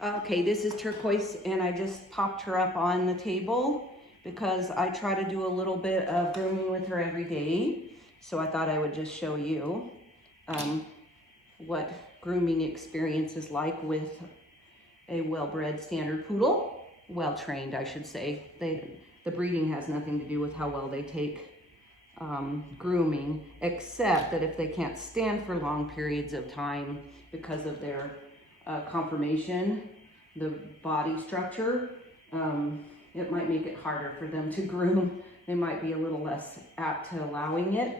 Okay, this is Turquoise, and I just popped her up on the table because I try to do a little bit of grooming with her every day. So I thought I would just show you what grooming experience is like with a well-bred standard poodle. Well-trained, I should say. The breeding has nothing to do with how well they take grooming, except that if they can't stand for long periods of time because of their conformation, the body structure, it might make it harder for them to groom. They might be a little less apt to allowing it.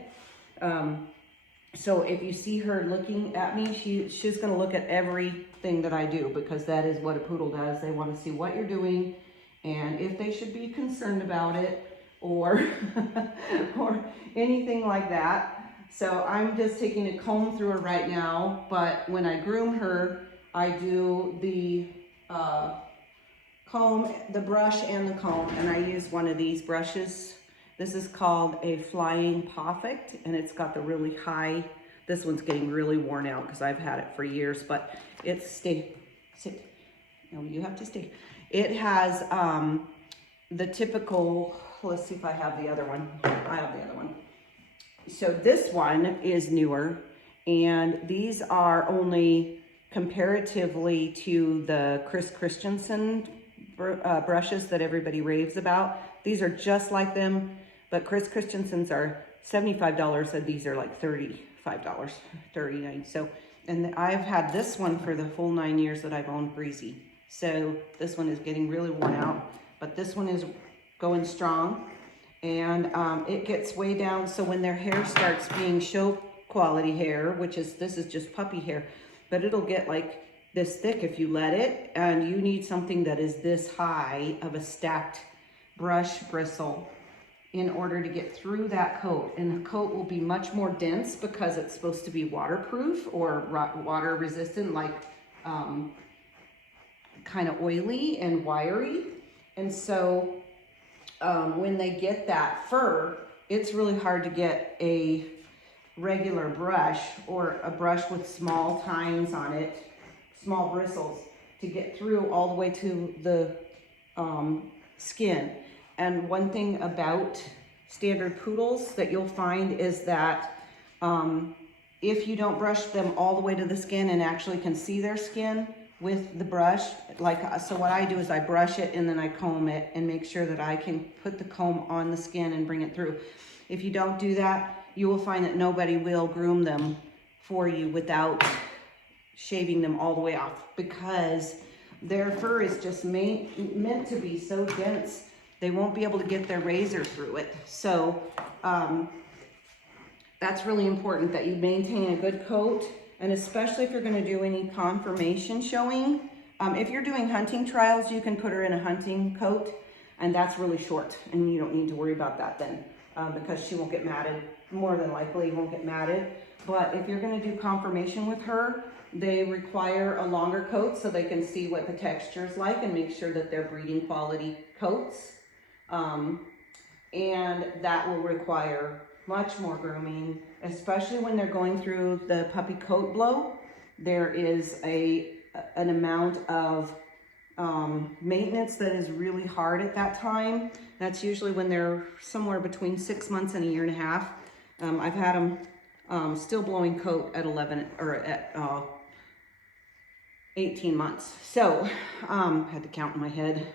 So if you see her looking at me, she's going to look at everything that I do, because that is what a poodle does. They want to see what you're doing and if they should be concerned about it or or anything like that. So I'm just taking a comb through her right now, but when I groom her, I do the comb, the brush and the comb, and I use one of these brushes. This is called a Flying Perfect, and it's got the really high, this one's getting really worn out because I've had it for years, but it's sit. No, you have to stay. It has the typical, let's see if I have the other one. I have the other one. So this one is newer, and these are only comparatively to the Chris Christensen brushes that everybody raves about. These are just like them, but Chris Christensen's are $75 and these are like $35, $39. So, and I've had this one for the full 9 years that I've owned Breezy. So this one is getting really worn out, but this one is going strong, and it gets way down. So when their hair starts being show quality hair, which is, this is just puppy hair, but it'll get like this thick if you let it, and you need something that is this high of a stacked brush bristle in order to get through that coat. And the coat will be much more dense because it's supposed to be waterproof or water resistant, like kind of oily and wiry. And so when they get that fur, it's really hard to get a regular brush or a brush with small tines on it, small bristles, to get through all the way to the skin. And one thing about standard poodles that you'll find is that if you don't brush them all the way to the skin and actually can see their skin with the brush, like, so what I do is I brush it and then I comb it and make sure that I can put the comb on the skin and bring it through. If you don't do that, you will find that nobody will groom them for you without shaving them all the way off, because their fur is just meant to be so dense, they won't be able to get their razor through it. So that's really important that you maintain a good coat, and especially if you're going to do any conformation showing. If you're doing hunting trials, you can put her in a hunting coat, and that's really short, and you don't need to worry about that then, because she won't get matted. More than likely won't get matted. But if you're going to do conformation with her, they require a longer coat so they can see what the texture is like and make sure that they're breeding quality coats. And that will require much more grooming, especially when they're going through the puppy coat blow. There is an amount of maintenance that is really hard at that time. That's usually when they're somewhere between 6 months and a year and a half. I've had them still blowing coat at 18 months. So had to count in my head.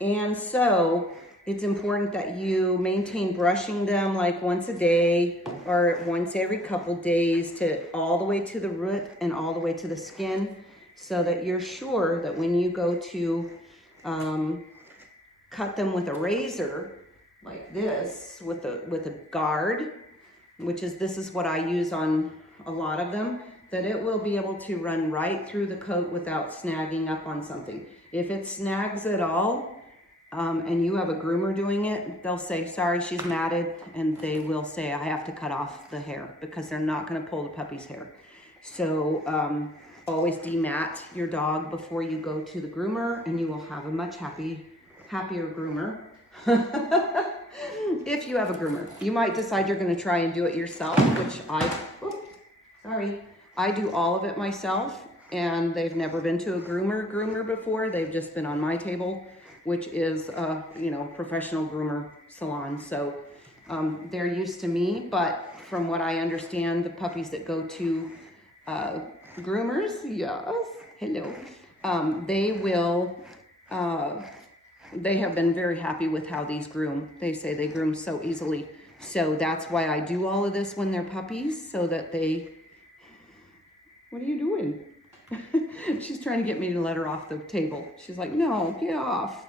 And so it's important that you maintain brushing them like once a day or once every couple days, to all the way to the root and all the way to the skin, so that you're sure that when you go to cut them with a razor like this, with a guard, which is, this is what I use on a lot of them, that it will be able to run right through the coat without snagging up on something. If it snags at all, and you have a groomer doing it, they'll say, sorry, she's matted, and they will say, I have to cut off the hair, because they're not going to pull the puppy's hair. So always demat your dog before you go to the groomer, and you will have a much happier groomer. If you have a groomer. You might decide you're going to try and do it yourself, which I do all of it myself. and they've never been to a groomer before. They've just been on my table, which is a, you know, professional groomer salon. So they're used to me, but from what I understand, the puppies that go to groomers, yes, hello, they will, they have been very happy with how these groom. They say they groom so easily. So that's why I do all of this when they're puppies, so that they, what are you doing? She's trying to get me to let her off the table. She's like, no, get off.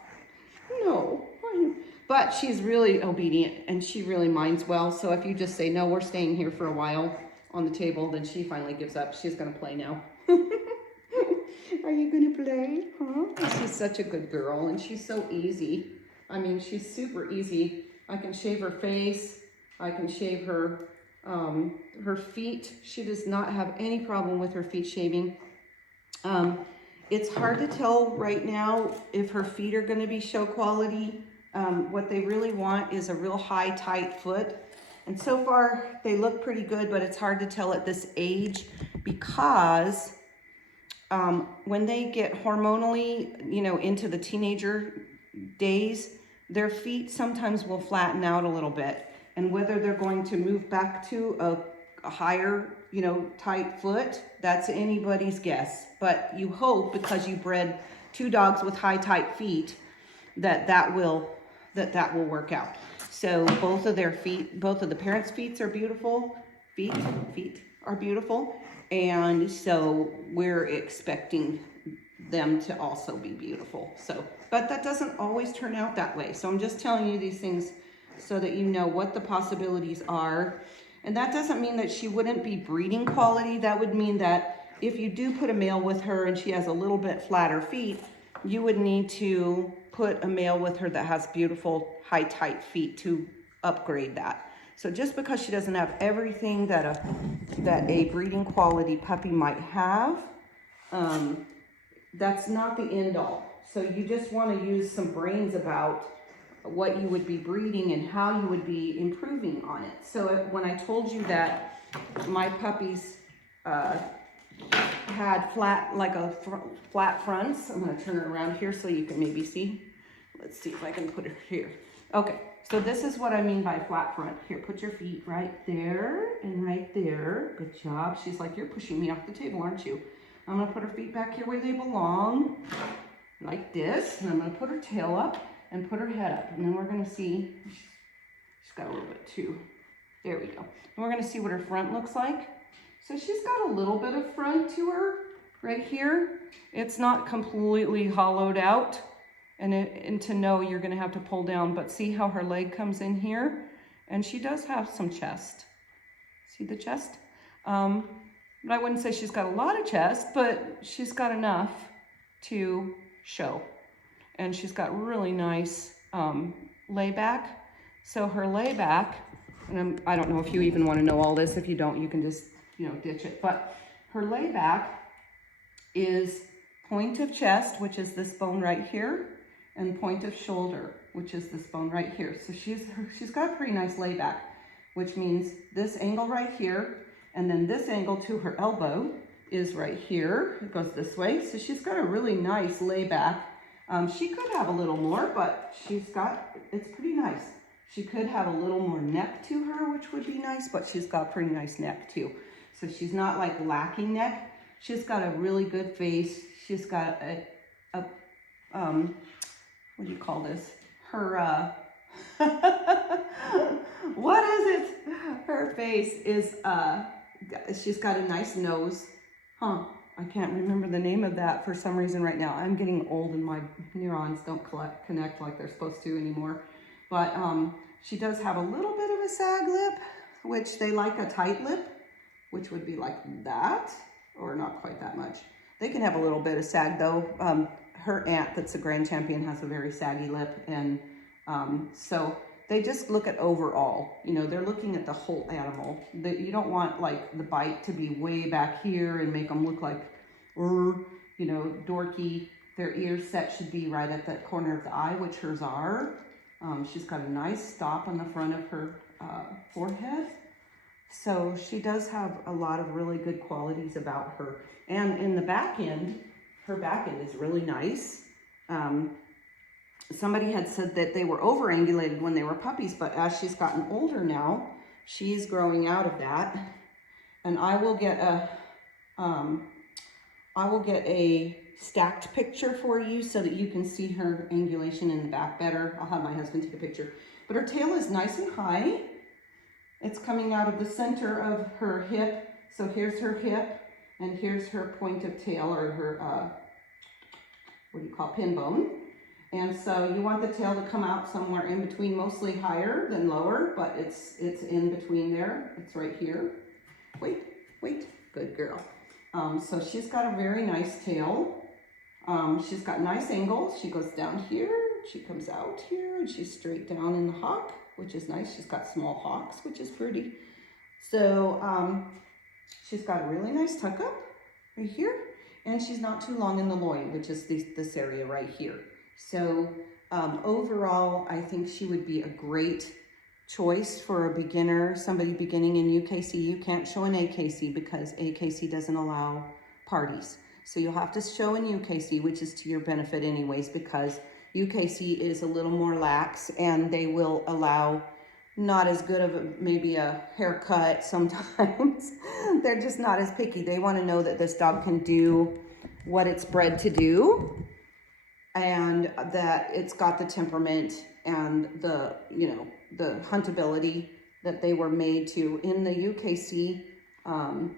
No. But she's really obedient and she really minds well. So if you just say, no, we're staying here for a while on the table, then she finally gives up. She's going to play now. Are you going to play? Huh? She's such a good girl and she's so easy. I mean, she's super easy. I can shave her face. I can shave her, her feet. She does not have any problem with her feet shaving. It's hard to tell right now if her feet are going to be show quality. What they really want is a real high, tight foot. And so far, they look pretty good, but it's hard to tell at this age because when they get hormonally, you know, into the teenager days, their feet sometimes will flatten out a little bit. And whether they're going to move back to a higher, you know, tight foot, that's anybody's guess. But you hope, because you bred 2 dogs with high, tight feet, that will work out. So both of their feet, both of the parents' feet are beautiful. Feet are beautiful. And so we're expecting them to also be beautiful. So, but that doesn't always turn out that way. So I'm just telling you these things so that you know what the possibilities are. And that doesn't mean that she wouldn't be breeding quality. That would mean that if you do put a male with her and she has a little bit flatter feet, you would need to put a male with her that has beautiful high, tight feet to upgrade that. So just because she doesn't have everything that a breeding quality puppy might have, that's not the end all. So you just want to use some brains about what you would be breeding and how you would be improving on it. So when I told you that my puppies had flat fronts, I'm going to turn it around here so you can maybe see. Let's see if I can put it here. Okay, so this is what I mean by flat front. Here, put your feet right there and right there. Good job. She's like, you're pushing me off the table, aren't you? I'm going to put her feet back here where they belong, like this. And I'm going to put her tail up and put her head up. And then we're going to see, she's got a little bit too. There we go. And we're going to see what her front looks like. So she's got a little bit of front to her right here. It's not completely hollowed out. And to know, you're going to have to pull down. But see how her leg comes in here? And she does have some chest. See the chest? But I wouldn't say she's got a lot of chest, but she's got enough to show. And she's got really nice layback. So her layback, and I don't know if you even want to know all this. If you don't, you can just, you know, ditch it. But her layback is point of chest, which is this bone right here, and point of shoulder, which is this bone right here. So she's got a pretty nice layback, which means this angle right here, and then this angle to her elbow is right here. It goes this way. So she's got a really nice layback. She could have a little more, but it's pretty nice. She could have a little more neck to her, which would be nice, but she's got pretty nice neck too. So she's not like lacking neck. She's got a really good face. She's got what do you call this? Her, what is it? Her face is, she's got a nice nose. Huh, I can't remember the name of that for some reason right now. I'm getting old and my neurons don't connect like they're supposed to anymore. But she does have a little bit of a sag lip, which they like a tight lip, which would be like that, or not quite that much. They can have a little bit of sag though. Her aunt that's a grand champion has a very saggy lip, and so they just look at overall, you know, they're looking at the whole animal. You don't want like the bite to be way back here and make them look like, you know, dorky. Their ear set should be right at the corner of the eye, which hers are. She's got a nice stop on the front of her forehead. So she does have a lot of really good qualities about her. And in the back end, her back end is really nice. Somebody had said that they were over-angulated when they were puppies, but as she's gotten older now, she's growing out of that. And I will get a stacked picture for you so that you can see her angulation in the back better. I'll have my husband take a picture. But her tail is nice and high. It's coming out of the center of her hip. So here's her hip, and here's her point of tail, or her, what do you call it, pin bone. And so you want the tail to come out somewhere in between, mostly higher than lower, but it's in between there. It's right here. Wait, good girl. So she's got a very nice tail. She's got nice angles. She goes down here, she comes out here, and she's straight down in the hock, which is nice. She's got small hocks, which is pretty. So she's got a really nice tuck up right here, and she's not too long in the loin, which is this area right here. So overall, I think she would be a great choice for a beginner, somebody beginning in UKC. You can't show an AKC because AKC doesn't allow parties. So you'll have to show in UKC, which is to your benefit anyways, because UKC is a little more lax and they will allow not as good of maybe a haircut sometimes. They're just not as picky. They want to know that this dog can do what it's bred to do, and that it's got the temperament and the, the huntability that they were made to. In the UKC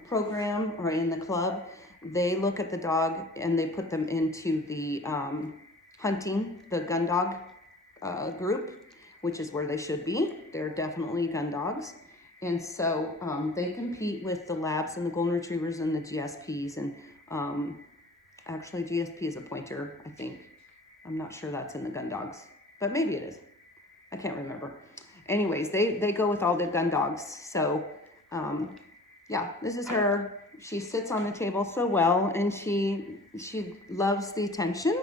program, or in the club, they look at the dog and they put them into the hunting, the gun dog group, which is where they should be. They're definitely gun dogs. And so they compete with the labs and the golden retrievers and the GSPs. And actually GSP is a pointer, I think. I'm not sure that's in the gun dogs, but maybe it is. I can't remember. Anyways, they go with all the gun dogs. So yeah, this is her. She sits on the table so well, and she loves the attention,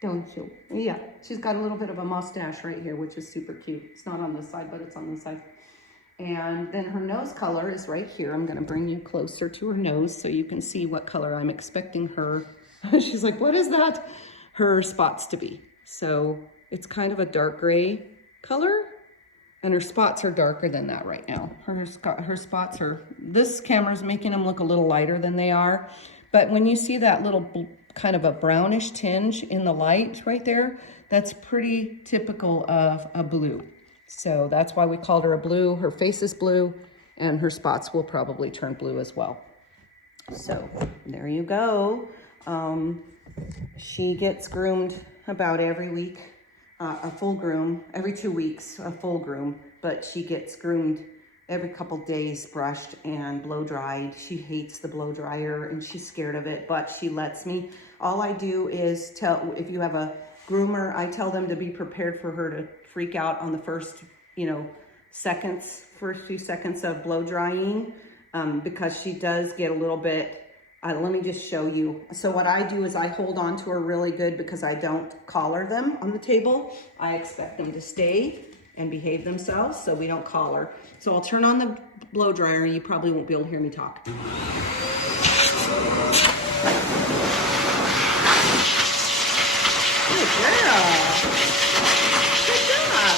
don't you? Yeah, she's got a little bit of a mustache right here, which is super cute. It's not on this side, but it's on this side. And then her nose color is right here. I'm gonna bring you closer to her nose so you can see what color I'm expecting her. She's like, what is that? Her spots to be. So it's kind of a dark gray color, and her spots are darker than that right now. Her spots are, this camera's making them look a little lighter than they are. But when you see that little kind of a brownish tinge in the light right there, that's pretty typical of a blue. So that's why we called her a blue. Her face is blue, and her spots will probably turn blue as well. So there you go. She gets groomed about every week, a full groom, every 2 weeks, a full groom, but she gets groomed every couple days, brushed and blow dried. She hates the blow dryer and she's scared of it, but she lets me. All I do is tell, if you have a groomer, I tell them to be prepared for her to freak out on the first, first few seconds of blow drying, because she does get a little bit. Let me just show you. So what I do is I hold on to her really good because I don't collar them on the table. I expect them to stay and behave themselves, so we don't collar. So I'll turn on the blow dryer and you probably won't be able to hear me talk. Good girl. Good job.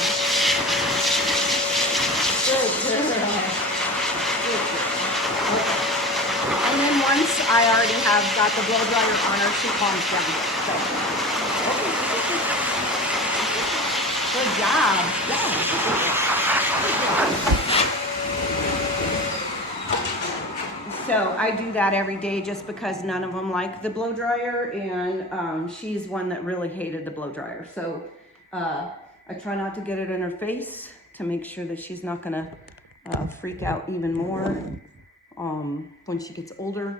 Good girl. Good girl. Okay. And then once I already have got the blow dryer on her, she calms down. So, good job. Yeah. So I do that every day just because none of them like the blow dryer, and she's one that really hated the blow dryer. So I try not to get it in her face to make sure that she's not gonna freak out even more when she gets older.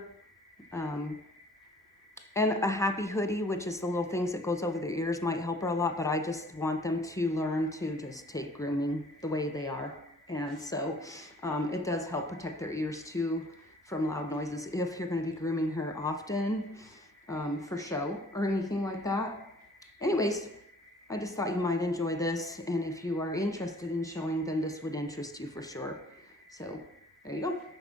And a happy hoodie, which is the little things that goes over their ears, might help her a lot, but I just want them to learn to just take grooming the way they are. And so it does help protect their ears too from loud noises if you're going to be grooming her often for show or anything like that. Anyways, I just thought you might enjoy this, and if you are interested in showing, then this would interest you for sure. So There you go.